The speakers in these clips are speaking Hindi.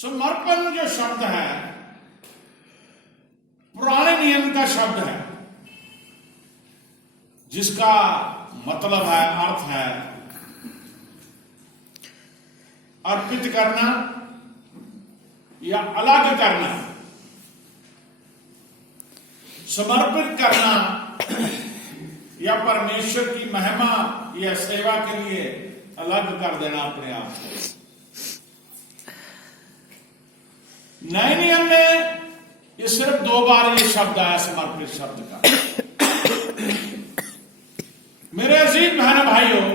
समर्पण जो शब्द है पुराने नियम का शब्द है, जिसका मतलब है, अर्थ है अर्पित करना या अलग करना, समर्पित करना या परमेश्वर की महिमा या सेवा के लिए अलग कर देना अपने आप को। नए नियम में ये सिर्फ 2 बार ये शब्द आया समर्पित शब्द का। मेरे अजीज बहन भाइयों,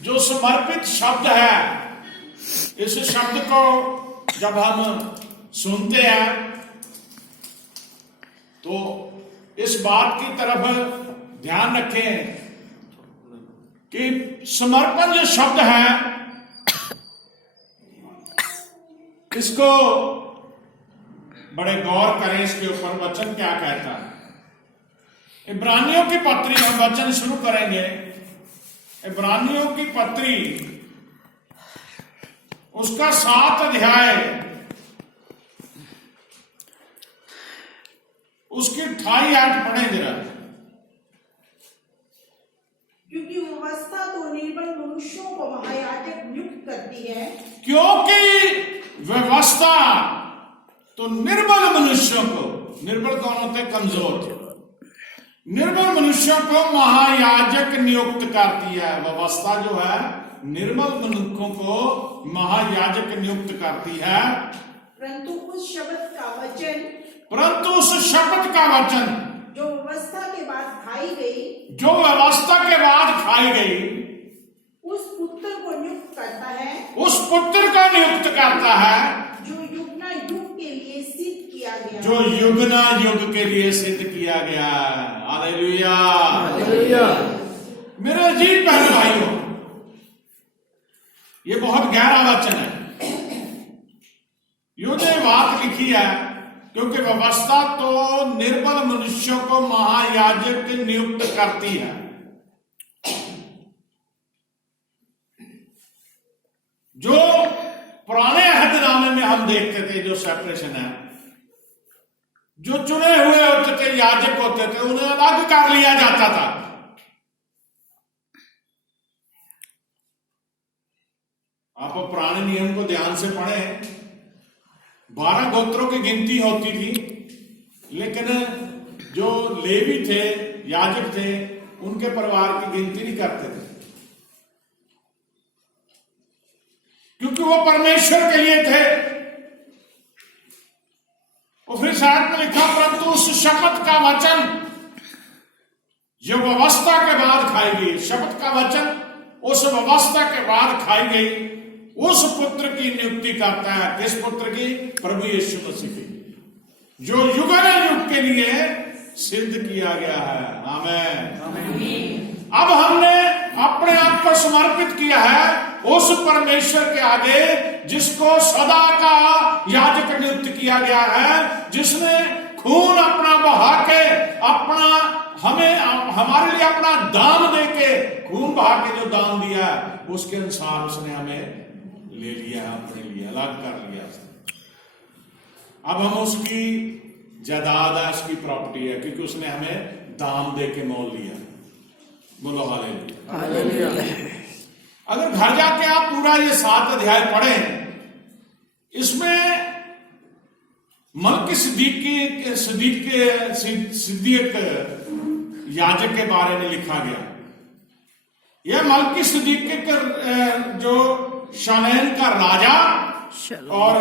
जो समर्पित शब्द है, इस शब्द को जब हम सुनते हैं तो इस बात की तरफ ध्यान रखें कि समर्पण जो शब्द है, इसको बड़े गौर करें, इसके ऊपर वचन क्या कहता है। इब्रानियों की पत्री, हम वचन शुरू करेंगे। इब्रानियों की पत्री उसका 7 अध्याय उसकी 28 पढ़े जरा। क्योंकि व्यवस्था तो निर्बल मनुष्यों को महायाजक नियुक्त करती है, क्योंकि व्यवस्था तो निर्बल मनुष्यों को, निर्बल कौन होते? कमजोर। निर्बल मनुष्यों को महायाजक नियुक्त करती है। व्यवस्था जो है निर्बल मनुष्यों को महायाजक नियुक्त करती है। परंतु उस शब्द का वचन, परंतु उस शब्द का वचन जो व्यवस्था के बाद खाई गई, जो व्यवस्था के बाद खाई गई, उस पुत्र को नियुक्त करता है, उस पुत्र को नियुक्त करता है जो युगना युग के लिए सिद्ध किया गया, जो युगना युग के लिए सिद्ध किया गया। Hallelujah, hallelujah. मेरे अजीज बहन भाइयों, ये बहुत गहरा वचन है। युद्ध बात लिखी है, क्योंकि व्यवस्था तो निर्बल मनुष्यों को महायाजक नियुक्त करती है। जो पुराने अहदनामे में हम देखते थे, जो सेपरेशन है, जो चुने हुए होते थे, याजक होते थे, उन्हें अलग कर लिया जाता था। आप पुराने नियम को ध्यान से पढ़ें, 12 गोत्रों की गिनती होती थी, लेकिन जो लेवी थे, याजक थे, उनके परिवार की गिनती नहीं करते थे, क्योंकि वो परमेश्वर के लिए थे। और फिर शायद में लिखा, परंतु उस शपथ का वचन जो व्यवस्था के बाद खाई गई, शपथ का वचन उस व्यवस्था के बाद खाई गई, उस पुत्र की नियुक्ति करता है। किस पुत्र की? प्रभु यीशु मसीह की, जो युगन युग के लिए सिद्ध किया गया है। आमीन। अब हमने अपने आप को समर्पित किया है उस परमेश्वर के आगे, जिसको सदा का याजक नियुक्त किया गया है, जिसने खून अपना बहा के, अपना हमें हमारे लिए अपना दान दे के, खून बहा के जो दान दिया है, उसके अनुसार उसने हमें ले लिया, अपने लिए अलग कर लिया। अब हम उसकी जायदाद है, उसकी प्रॉपर्टी है, क्योंकि उसने हमें दाम दे के मोल लिया। बोलो हालेलुया, हालेलुया। अगर घर जाके आप पूरा ये 7 अध्याय पढ़ें, इसमें मलकी सिद्दीक याजक के बारे में लिखा गया। यह मलकी सिद्दीक जो शालेम का राजा और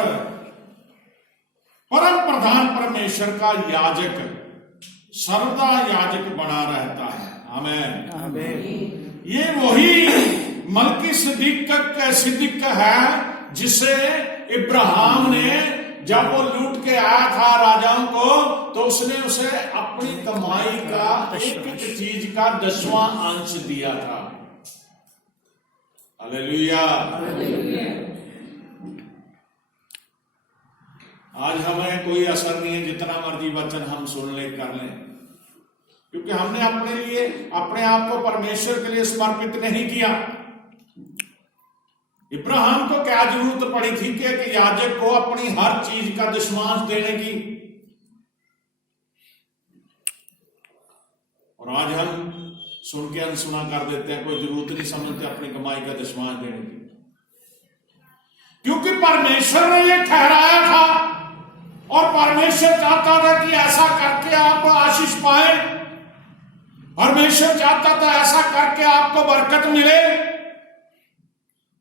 परम प्रधान परमेश्वर का याजक, सर्वदा याजक बना रहता है। आमीन, आमीन। ये वही मलकी सिद्दीक है जिसे इब्राहिम ने, जब वो लूट के आया था राजाओं को, तो उसने उसे अपनी कमाई का एक चीज का 10वां अंश दिया था। हालेलुया। आज हमें कोई असर नहीं है, जितना मर्जी वचन हम सुन ले कर लें, क्योंकि हमने अपने लिए, अपने आप को परमेश्वर के लिए समर्पित नहीं किया। इब्राहिम को क्या जरूरत पड़ी थी कि याजक को अपनी हर चीज का दशमांश देने की? और आज हम सुन के अनसुना कर देते हैं, कोई जरूरत नहीं समझते अपनी कमाई का दशमांश देने की, क्योंकि परमेश्वर ने यह ठहराया था और परमेश्वर चाहता था कि ऐसा करके आप आशीष पाए। परमेश्वर चाहता था ऐसा करके आपको बरकत मिले।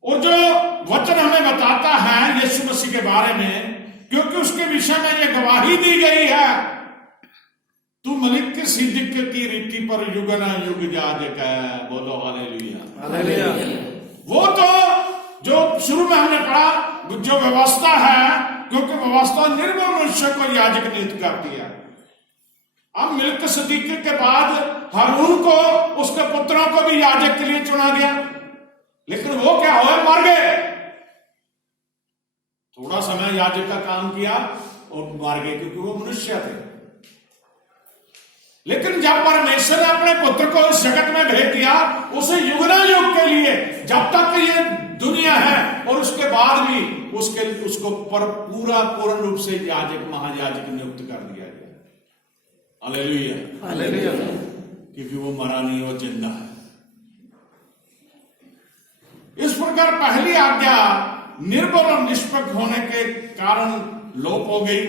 और जो वचन हमें बताता है यीशु मसीह के बारे में, क्योंकि उसके विषय में यह गवाही दी गई है, तू मलिक के सिद्दीक की रीति पर युगना युग याजक है। बोलो हालेलुया। वो तो जो शुरू में हमने पढ़ा, जो व्यवस्था है, क्योंकि व्यवस्था निर्बल मनुष्य को याजक नियुक्त करती है। अब मिल्क सिद्दीक के बाद हारून को, उसके पुत्रों को भी याजक के लिए चुना गया, लेकिन वो क्या हुआ? मर गए। थोड़ा समय याजक का काम किया और मर गए, क्योंकि वो मनुष्य थे। लेकिन जब परमेश्वर ने अपने पुत्र को इस जगत में भेज दिया, उसे युगना युग के लिए, जब तक ये दुनिया है और उसके बाद भी उसको पूर्ण रूप से याजक महायाजक नियुक्त कर दिया गया। Hallelujah, hallelujah. क्योंकि वो मरा नहीं, वो जिंदा है। इस प्रकार पहली आज्ञा निर्बल और निष्पक्ष होने के कारण लोप हो गई,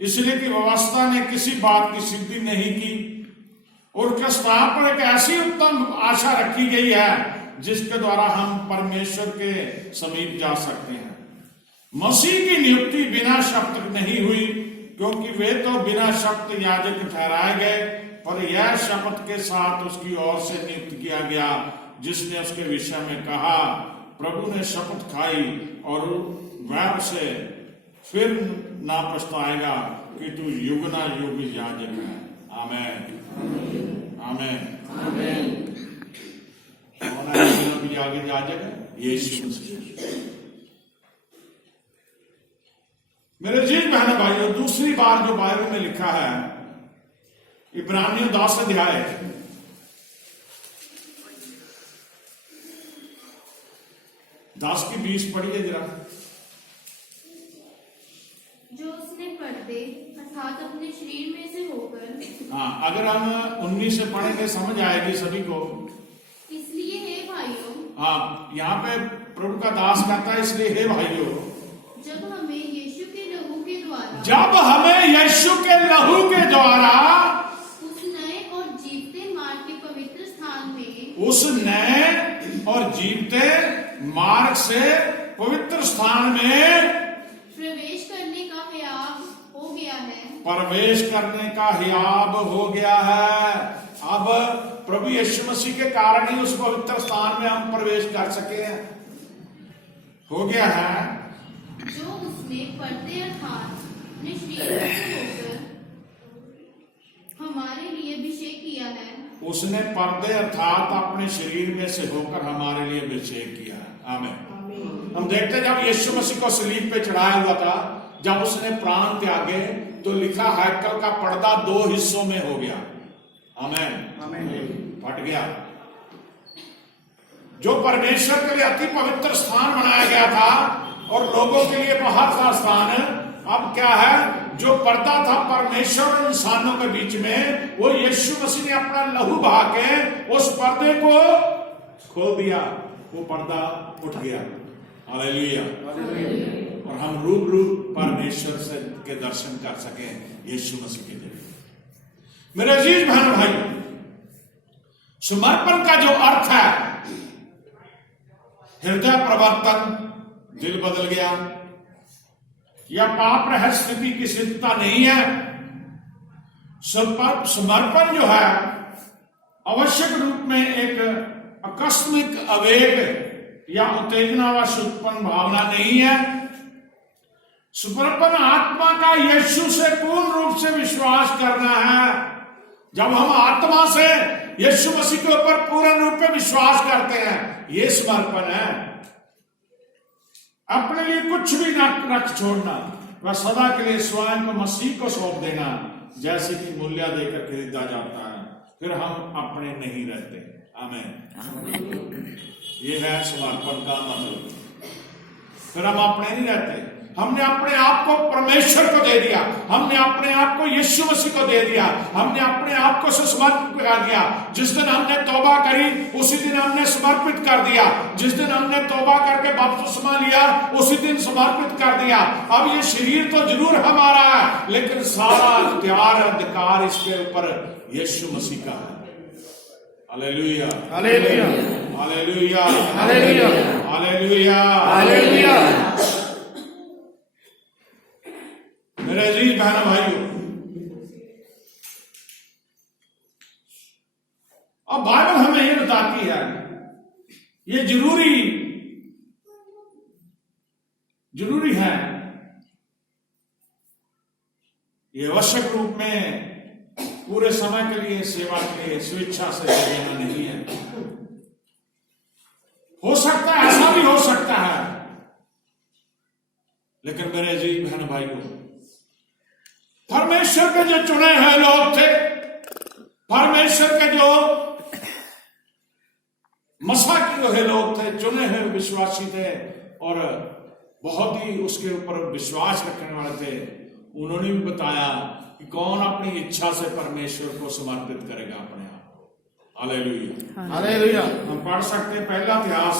इसलिए कि व्यवस्था ने किसी बात की सिद्धि नहीं की और उसके स्थान पर एक ऐसी उत्तम आशा रखी गई है जिसके द्वारा हम परमेश्वर के समीप जा सकते हैं। मसीह की नियुक्ति बिना शर्त नहीं हुई, क्योंकि वे तो बिना शर्त याजक ठहराए गए, पर यह शपथ के साथ उसकी ओर से नियुक्त किया गया, जिसने उसके विषय में कहा, प्रभु ने शपथ खाई और वह उसे फिर ना पछताएगा कि तू युगना युग याजक है। आमेन, आमेन, आमेन। कौन है युग याजक है? यीशु मसीह। मेरे जीत बहनों भाइयों, दूसरी बार जो बाइबल में लिखा है, इब्रानियों 10 अध्याय 10 की 20 पढ़िए जरा। जो उसने पर्दे अर्थात अपने शरीर में से होकर, हाँ, अगर हम 19 से पढ़ेंगे समझ आएगी सभी को। इसलिए हे भाइयों, हाँ, यहाँ पे प्रभु का दास कहता है, इसलिए हे भाइयों, जब हमें यीशु के लहू के द्वारा, जब हमें यीशु के लहू के द्वारा उस नए और जीवते मार्ग के पवित्र स्थान में, उस नए और जीवते मार्ग से पवित्र स्थान में प्रवेश करने का हयाब हो गया है, प्रवेश करने का हियाब हो गया है। अब प्रभु यीशु मसीह के कारण ही उस पवित्र स्थान में हम प्रवेश कर सके हैं, हो गया है। जो उसने पर्दे अर्थात अपने शरीर में से होकर हमारे लिए अभिषेक किया है। उसने पर्दे अर्थात अपने शरीर में से होकर हमारे लिए अभिषेक किया है। आमीन। हम देखते हैं जब यीशु मसीह को सलीब पे चढ़ाया हुआ था, जब उसने प्राण त्यागे, तो लिखा हैकल का पर्दा 2 हिस्सों में हो गया। आमीन, फट गया। जो परमेश्वर के लिए अति पवित्र स्थान बनाया गया था और लोगों के लिए बाहर का स्थान, अब क्या है? जो पर्दा था परमेश्वर और इंसानों के बीच में, वो यीशु मसीह ने अपना लहू बहा के उस पर्दे को खोल दिया, वो पर्दा उठ गया। हालेलुया। और हम रूबरू परमेश्वर से के दर्शन कर सके यीशु मसीह के जरिए। मेरे अजीज बहन भाई, समर्पण का जो अर्थ है, हृदय परिवर्तन, दिल बदल गया, या पाप रहित स्थिति की सिद्धता नहीं है। समर्पण जो है आवश्यक रूप में एक आकस्मिक आवेग या उत्तेजनावश उत्पन्न भावना नहीं है। समर्पण आत्मा का यीशु से पूर्ण रूप से विश्वास करना है। जब हम आत्मा से यीशु मसीह के ऊपर पूर्ण रूप में विश्वास करते हैं, ये समर्पण है। अपने लिए कुछ भी न रख छोड़ना, वह सदा के लिए स्वयं को मसीह को सौंप देना, जैसे कि मूल्य देकर खरीदा जाता है, फिर हम अपने नहीं रहते। आमीन। ये है समर्पण का मतलब। फिर हम अपने नहीं रहते, हमने अपने आप को परमेश्वर को दे दिया, हमने अपने आप को यीशु मसीह को दे दिया, हमने अपने आप को समर्पित कर दिया। जिस दिन हमने तौबा करी उसी दिन हमने समर्पित कर दिया, जिस दिन हमने तौबा करके बपतिस्मा लिया उसी दिन समर्पित कर दिया। अब ये शरीर तो जरूर हमारा है, लेकिन सारा इख्तियार अधिकार इसके ऊपर यीशु मसीह का है। Hallelujah, hallelujah, hallelujah, hallelujah, hallelujah, hallelujah. मेरे अजीज बहन भाइयों, अब बाइबल हमें ये बताती है, ये जरूरी है, ये आवश्यक रूप में पूरे समय के लिए सेवा के लिए स्वेच्छा से देना नहीं है। हो सकता है, ऐसा भी हो सकता है, लेकिन मेरे अजीज बहन भाइयों, परमेश्वर के जो चुने हुए लोग थे, परमेश्वर के जो मसा किए हुए लोग थे, चुने हुए विश्वासी थे और बहुत ही उसके ऊपर विश्वास रखने वाले थे, उन्होंने भी बताया कि कौन अपनी इच्छा से परमेश्वर को समर्पित करेगा अपने आप को। Hallelujah, hallelujah. हम पढ़ सकते हैं पहला इतिहास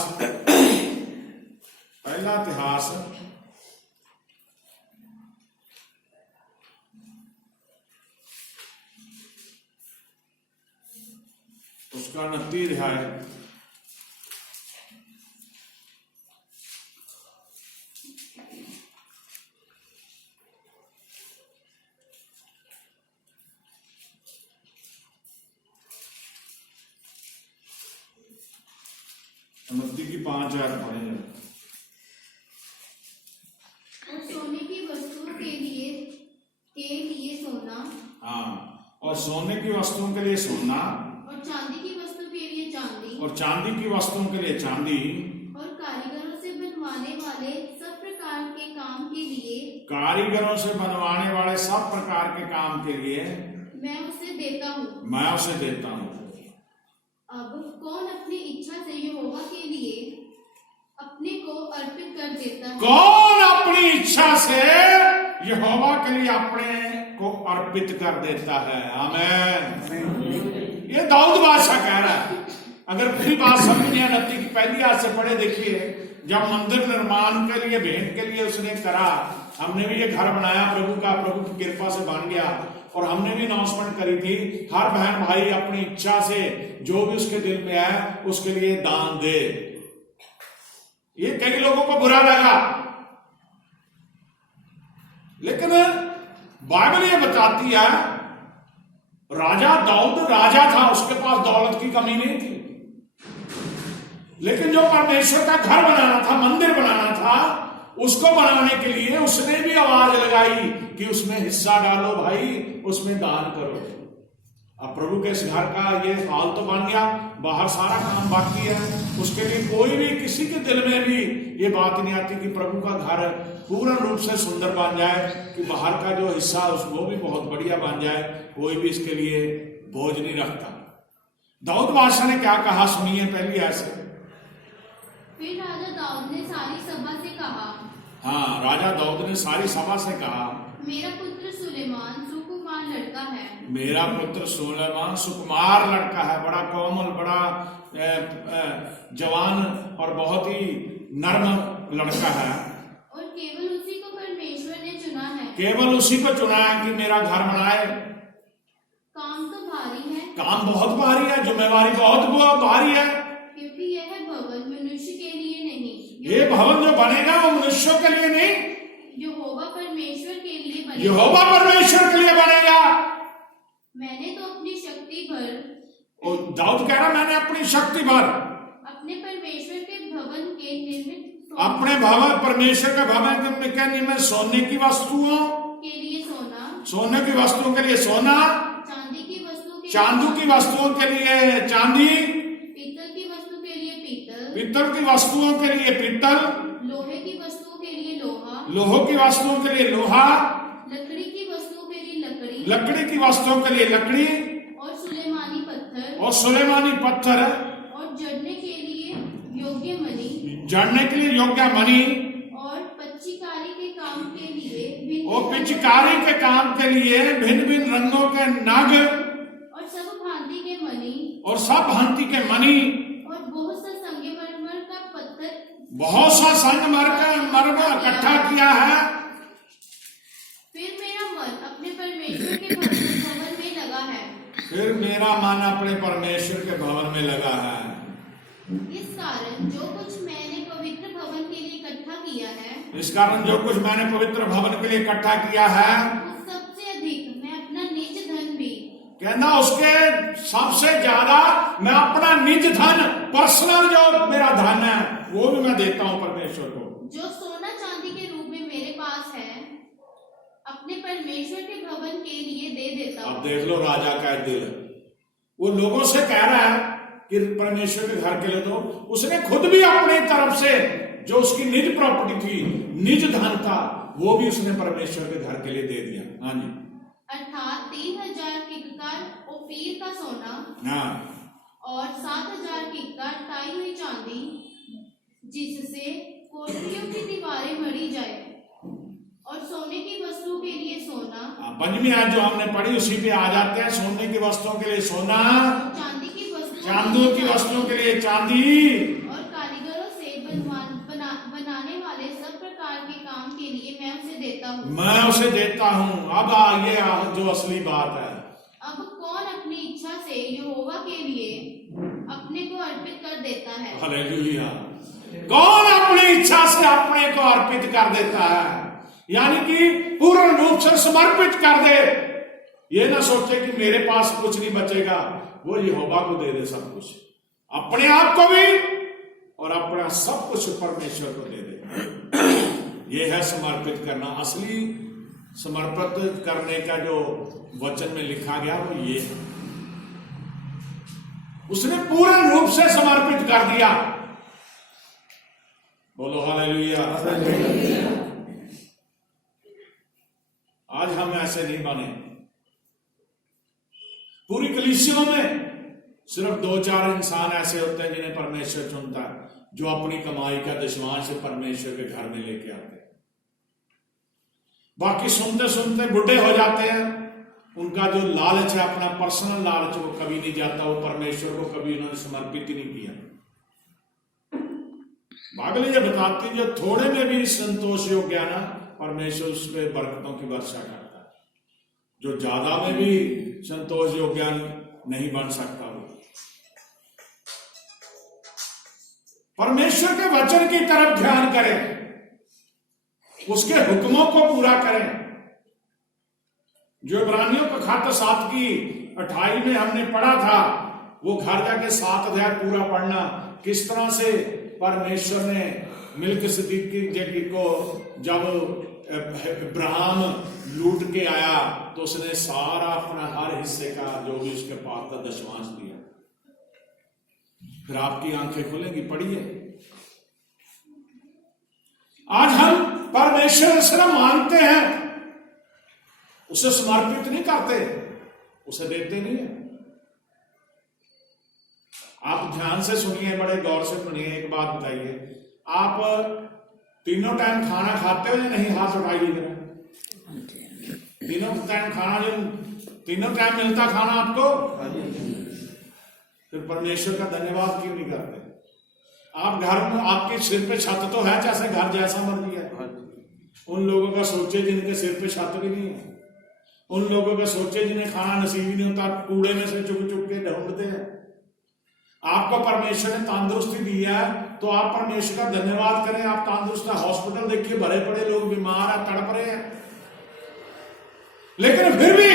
उसका 29 अध्याय, मत्ती की 5 आयत पढ़ेंगे। और सोने की वस्तुओं के लिए सोना, हाँ, और सोने की वस्तुओं के लिए सोना, और चांदी की वस्तु के लिए चांदी, और चांदी की वस्तुओं के लिए चांदी, और कारीगरों से बनवाने वाले सब प्रकार के काम के लिए, कारीगरों से बनवाने वाले सब प्रकार के काम के लिए मैं उसे देता हूँ। मैं उसे देता हूँ। अब कौन अपनी इच्छा से यहोवा के लिए अपने को अर्पित कर देता है? कौन अपनी इच्छा से यहोवा के लिए अपने को अर्पित कर देता है? आमीन। ये दाऊद बादशाह कह रहा है। अगर पूरी बात समझने नती की पहली आयत से पढ़े, देखिए जब मंदिर निर्माण के लिए भेंट के लिए उसने करा, हमने भी ये घर बनाया प्रभु का, प्रभु की कृपा से बन गया, और हमने भी अनाउंसमेंट करी थी हर बहन भाई अपनी इच्छा से जो भी उसके दिल में आए उसके लिए दान दे। ये कई लोगों को बुरा लगा, लेकिन बाइबल ये बताती है राजा दाऊद राजा था, उसके पास दौलत की कमी नहीं थी, लेकिन जो परमेश्वर का घर बनाना था, मंदिर बनाना था, उसको बनाने के लिए उसने भी आवाज लगाई कि उसमें हिस्सा डालो भाई, उसमें दान करो। अब प्रभु के इस घर का ये हाल तो बन गया, बाहर सारा काम बाकी है। उसके लिए कोई भी किसी के दिल में भी ये बात नहीं आती कि प्रभु का घर पूर्ण रूप से सुंदर बन जाए, कि बाहर का जो हिस्सा वो भी बहुत बढ़िया बन जाए, कोई भी इसके लिए बोझ नहीं रखता। दाऊद बादशाह ने क्या कहा सुनिए पहली आयत से। फिर राजा दाऊद ने सारी सभा से कहा, हाँ, राजा दाऊद ने सारी सभा से कहा, मेरा पुत्र सुलेमान सुकुमार लड़का है। मेरा पुत्र सुलेमान सुकुमार लड़का है, बड़ा कोमल, बड़ा जवान और बहुत ही नर्म लड़का है, और केवल उसी को परमेश्वर ने चुना है। केवल उसी को चुना है कि मेरा घर बनाए। काम तो भारी है, काम बहुत भारी है, जिम्मेवारी बहुत भारी है, क्योंकि यह भवन मनुष्य के लिए नहीं, ये भवन जो बनेगा वो मनुष्यों के लिए नहीं, यहोवा परमेश्वर के लिए बनेगा। यहोवा परमेश्वर के लिए बनेगा। मैंने तो अपनी शक्ति भर, और दाऊद कह रहा मैंने अपनी शक्ति भर अपने परमेश्वर के भवन के निर्मित अपने भवन, परमेश्वर का भवन के निर्मित सोने की वस्तुओं के लिए सोना, सोने की वस्तुओं के लिए सोना, चांदी की वस्तु के चांदी की वस्तुओं के लिए चांदी, पीतल की वस्तु के लिए पीतल, पीतल की वस्तुओं के लिए पीतल, लोहे की वस्तुओं के लिए लोहा, लोहों की वस्तुओं के लिए लोहा, लकड़ी की वस्तुओं के लिए लकड़ी, लकड़ी की वस्तुओं के लिए लकड़ी, और सुलेमानी पत्थर, और सुलेमानी पत्थर, और जड़ने के लिए योग्य जड़ने के लिए योग्य मणि और पिचकारी के काम के लिए भिन्न और पिचकारी के काम के लिए भिन्न भिन्न रंगों के नग और सब भांति के मणि और सब भांति के मणि और बहुत सा संगमरमर का पत्थर, बहुत सा संगमरमर इकट्ठा किया है। फिर मेरा मन अपने परमेश्वर के भवन में लगा है। फिर मेरा मन अपने परमेश्वर के भवन में लगा है। इस कारण जो कुछ मैंने पवित्र भवन के लिए इकट्ठा किया है, इस कारण जो कुछ मैंने पवित्र भवन के लिए इकट्ठा किया है, उस सबसे अधिक मैं अपना निज धन भी, कहना उसके सबसे ज्यादा मैं अपना निज धन, पर्सनल जो मेरा धन है वो भी मैं देता हूं परमेश्वर को, जो सोना चांदी के रूप में मेरे पास है, अपने परमेश्वर के भवन के लिए दे देता हूं। अब देख लो राजा का दिल, वो लोगों से कह रहा है कि परमेश्वर के घर के लिए दो, उसने खुद भी अपनी तरफ से जो उसकी निज प्रॉपर्टी थी, निज धन था, वो भी उसने परमेश्वर के घर के लिए दे दिया। हाँ जी, अर्थात 3000 किक्कार ओफीर का सोना हाँ, और 7000 किक्कार ताई हुई चांदी, जिससे कोठरियों की दीवारें मढ़ी जाए, और सोने की वस्तु के लिए सोना। पंचमी आज जो हमने पढ़ी उसी पे आ जाते हैं। सोने की वस्तुओं के लिए सोना, चांदी की वस्तुओं चांदी की वस्तुओं के लिए चांदी, और कारीगरों से बनाने वाले सब प्रकार के काम के लिए मैं उसे देता हूँ। मैं उसे देता हूँ। अब आइए जो असली बात है, अब कौन अपनी इच्छा से यहोवा के लिए अपने को अर्पित कर देता है? हालेलुया। कौन अपनी इच्छा से अपने को अर्पित कर देता है, यानी कि पूर्ण रूप से समर्पित कर दे। ये ना सोचे कि मेरे पास कुछ नहीं बचेगा, वो यहोवा को दे दे सब कुछ, अपने आप को भी और अपना सब कुछ परमेश्वर को दे दे। ये है समर्पित करना। असली समर्पित करने का जो वचन में लिखा गया वो ये है, उसने पूर्ण रूप से समर्पित कर दिया। बोलो हालेलुया। आज हम ऐसे नहीं बने। पूरी कलीसियों में सिर्फ 2-4 इंसान ऐसे होते हैं जिन्हें परमेश्वर चुनता है, जो अपनी कमाई का दशमांश से परमेश्वर के घर में लेके आते हैं। बाकी सुनते सुनते बुढ़े हो जाते हैं। उनका जो लालच है, अपना पर्सनल लालच, वो कभी नहीं जाता। वो परमेश्वर को कभी उन्होंने समर्पित ही नहीं किया। बाइबल ये बताती है, जो थोड़े में भी संतोष योग्य है ना, परमेश्वर उस पर बरकतों की वर्षा करता है। जो ज्यादा में भी संतोष योग्य नहीं बन सकता, वो परमेश्वर के वचन की तरफ ध्यान करें, उसके हुक्मों को पूरा करें। जो इब्रानियों का खाता 7 की 28 में हमने पढ़ा था, वो घर जाके 7 अध्याय पूरा पढ़ना, किस तरह से परमेश्वर ने मिल्किसदिक को जब इब्राहिम लूट के आया तो उसने सारा अपना हर हिस्से का जो भी उसके पास था दशमांश दिया। फिर आपकी आंखें खुलेंगी। पढ़िए। आज हम परमेश्वर सिर्फ मानते हैं, उसे समर्पित नहीं करते, उसे देते नहीं है। आप ध्यान से सुनिए, बड़े गौर से सुनिए। एक बात बताइए, आप तीनों टाइम खाना खाते हो या नहीं? हाथ उठाइए जरा। तीनों टाइम खाना, जो तीनों टाइम मिलता खाना आपको, फिर परमेश्वर का धन्यवाद क्यों नहीं करते? आप घर में, आपके सिर पे छत तो है, जैसे घर जैसा मर्जी है। उन लोगों का सोचे जिनके सिर पे छत भी नहीं है, उन लोगों का सोचे जिन्हें खाना नसीब ही नहीं होता, कूड़े में से चुक चुक के ढूंढते हैं। आपको परमेश्वर ने तंदुरुस्ती दी है तो आप परमेश्वर का धन्यवाद करें। आप तंदुरुस्त है। हॉस्पिटल देखिए, भरे पड़े लोग बीमार है, तड़प रहे हैं, लेकिन फिर भी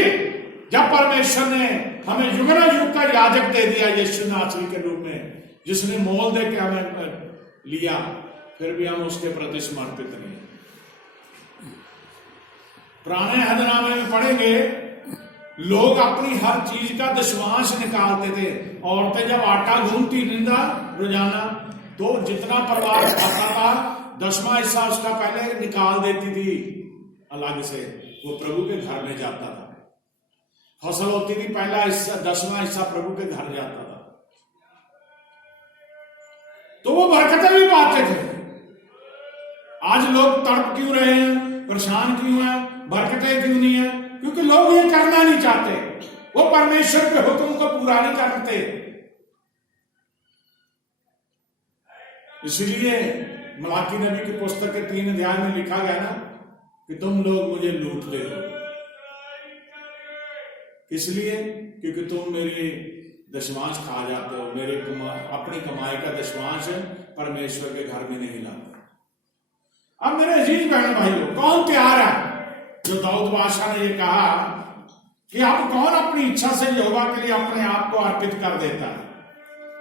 जब परमेश्वर ने हमें युग न युग का याजक दे दिया यीशु नासरी के रूप में, जिसने मोल दे के हमें लिया, फिर भी हम उसके प्रति समर्पित नहीं। पुराने अहदनामे में पढ़ेंगे, लोग अपनी हर चीज का दशमांश निकालते थे। औरतें जब आटा गूंथती थी रोजाना, तो जितना परिवार खाता था 10वां हिस्सा उसका पहले निकाल देती थी अलग से, वो प्रभु के घर में जाता था। फसल होती थी, पहला हिस्सा 10वां हिस्सा प्रभु के घर जाता था, तो वो बरकतें भी पाते थे। आज लोग तड़प क्यों रहे हैं, परेशान क्यों हैं, बरकतें क्यों नहीं है? क्योंकि लोग ये करना नहीं चाहते, वो परमेश्वर के हुक्म को पूरा नहीं करते। इसलिए मलाकी नबी की पुस्तक के 3 अध्याय में लिखा गया ना कि तुम लोग मुझे लूटते हो। इसलिए क्योंकि तुम मेरी दशमांश खा जाते हो, मेरे अपनी कमाई का दशमांश परमेश्वर के घर में नहीं लाते। अब मेरे अजीज बहन भाइयों, कौन तैयार है? जो दाऊद बादशाह ने ये कहा कि अब कौन अपनी इच्छा से यहोवा के लिए अपने आप को अर्पित कर देता है?